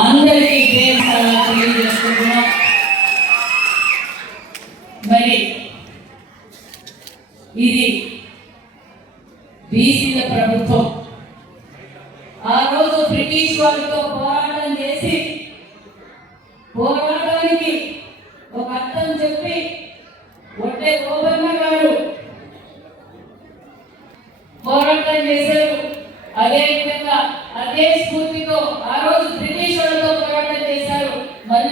అందరికీ ప్రేమగా తెలియజేసుకుంటున్నాం మరి ఇది బీసీల ప్రభుత్వం. ఆ రోజు బ్రిటిష్ వాళ్ళతో పోరాటం చేసి పోరాటానికి ఒక అర్థం చెప్పి ఒట్టే గోపన్న గారు పోరాటం చేశారు. అదే విధంగా అదే స్ఫూర్తితో ఆ రోజు బ్రిటిష్ వాళ్ళతో పోరాటం చేశారు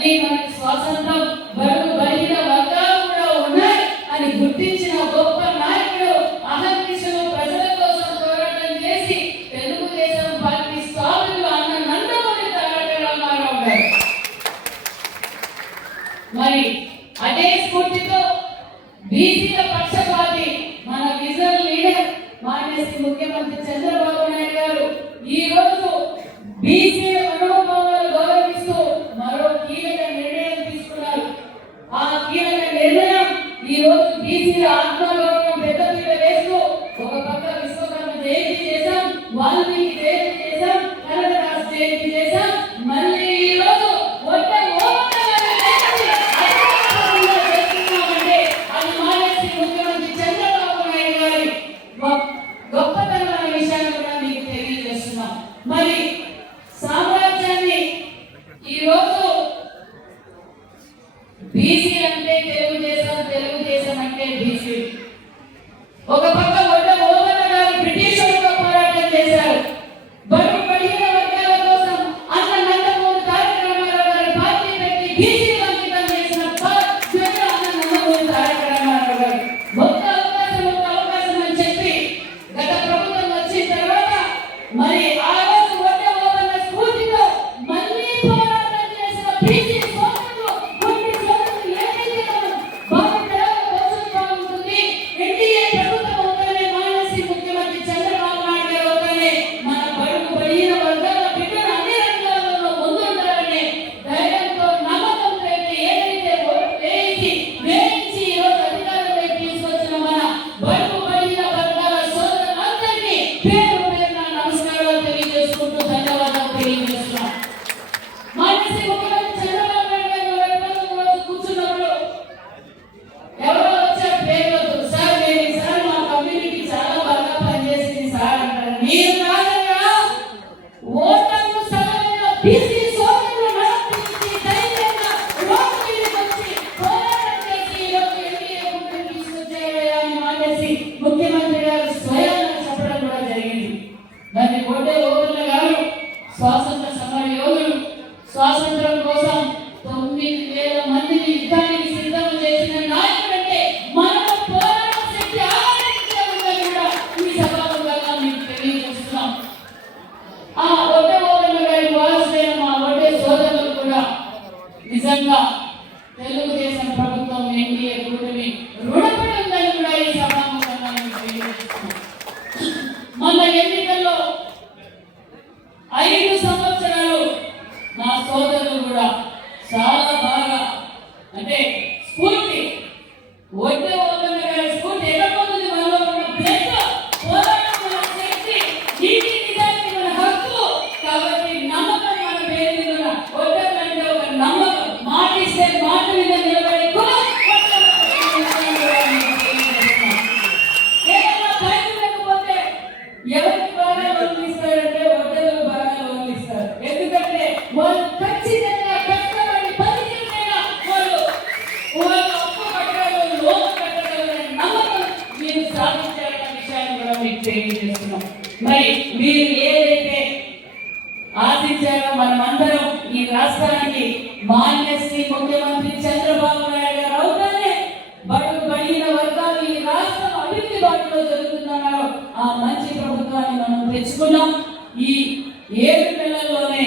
మళ్ళీ మనకి స్వాతంత్రం బరువు బలిగిన వర్గాలు కూడా ఉన్నాయి అని గుర్తించిన గొప్ప నాయకుడు అహర్నిశలు ప్రజల కోసం పోరాటం చేసి తెలుగుదేశం పార్టీ స్థాపకులు అన్న నందమూరి తారక రామారావు గారు. మరి అదే స్ఫూర్తితో బీసీల పక్షపాతి మన విజన్ లీడర్ మాన్యశ్రీ ముఖ్యమంత్రి చంద్రబాబు కీలక నిర్ణయం ఈ రోజు బీసీల ఆత్మగౌరవం పెద్దపీట వేస్తూ ఒక పక్క విశ్వకర్మ జయంతి చేశాం వాల్మీకి జయంతి చేశాం కన్నడరాజు జయంతి చేశాం. మళ్ళీ ఈ రోజు ఒక్క ఓవర్ జయంతి అధికారికంగా మరి స్వాతంత్రం కోసం తొమ్మిది వేల మందిని యుద్ధానికి సిద్ధం చేసిన నాయకుడంటే మనం పోరాట శక్తి ఆలోచించే కూడా. ఈ సభాముఖంగా మీకు తెలియజేస్తున్నాం. ఆ ఒడ్డే ఓవర్ల గారి వారసులైన మా ఒడ్డే సోదరులు కూడా నిజంగా తెలుగుదేశం ప్రభుత్వం ఎన్డీఏ కూటమి రుణపడి ఉందని కూడా ఈ సభాముఖంగా మీకు తెలియజేస్తున్నాం. మన ఎన్నికల్లో ఐదు సంవత్సరాలు మాన్యశ్రీ ముఖ్యమంత్రి చంద్రబాబు నాయుడు గారు అవుతానే బడుగు బడిన వర్గాలు ఈ రాష్ట్రం అభివృద్ధి బాటలో జరుగుతున్నారో ఆ మంచి ప్రభుత్వాన్ని మనం తెచ్చుకున్నాం. ఈ ఏడు నెలల్లోనే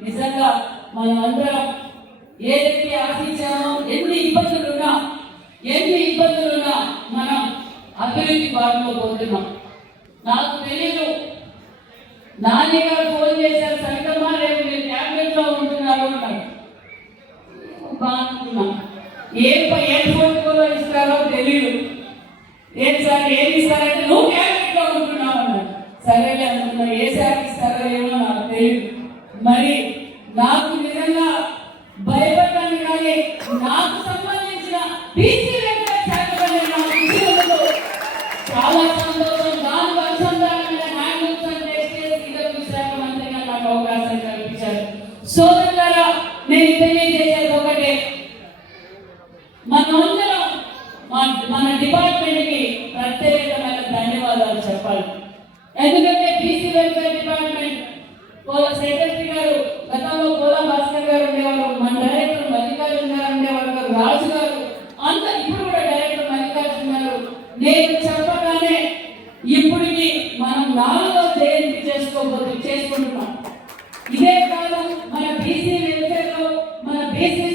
నిజంగా మనం అందరం ఏదైతే ఆశించామో ఎన్ని ఇబ్బందులున్నా ఎన్ని ఇబ్బందులున్నా మనం అభివృద్ధి బాటలో పోతున్నాం. నాకు తెలియదు నాని ఉంటున్నావు ఇస్తారో ఏమో నాకు తెలియదు మరి నాకు నిజంగా భయపడ్డాను కానీ నాకు సంబంధించిన బీసీ చాలా సంతోషం. దానికి అనుసంధానమైన హ్యాండ్లూమ్స్ చేస్తే టెక్స్టైల్స్ శాఖ మంత్రిగా నాకు అవకాశం కల్పించారు. సోదరులారా నేను తెలియజేసేది ఒకటే. మనమందరం మన మన డిపార్ట్మెంట్కి ప్రత్యేకమైన ధన్యవాదాలు చెప్పాలి. ఎందుకంటే బీసీ వెల్ఫేర్ డిపార్ట్మెంట్ పోల సెక్రటరీ గారు గతంలో పోలా భాస్కర్ గారు ఉండేవారు మన డైరెక్టర్ మల్లికార్జున గారు ఉండేవారు గారు రాజు గారు అంత ఇప్పుడు కూడా డైరెక్టర్ మల్లికార్జున గారు నేను చెప్పగానే ఇప్పుడు మనం నాలుగో జయంతి చేసుకోబోతు చేసుకుంటున్నాం. ఇదే కాదు మన బీసీ వెల్ఫేర్లో మన బీసీ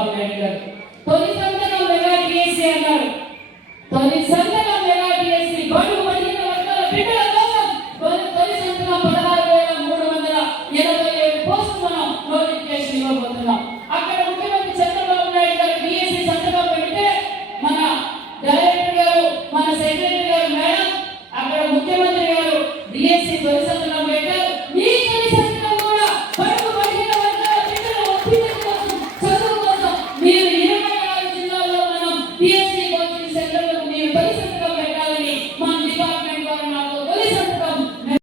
చంద్రబాబు నాయుడు గారు. తొలి సంతకం మెగా చేసి అన్నారు? తొలి సంతకం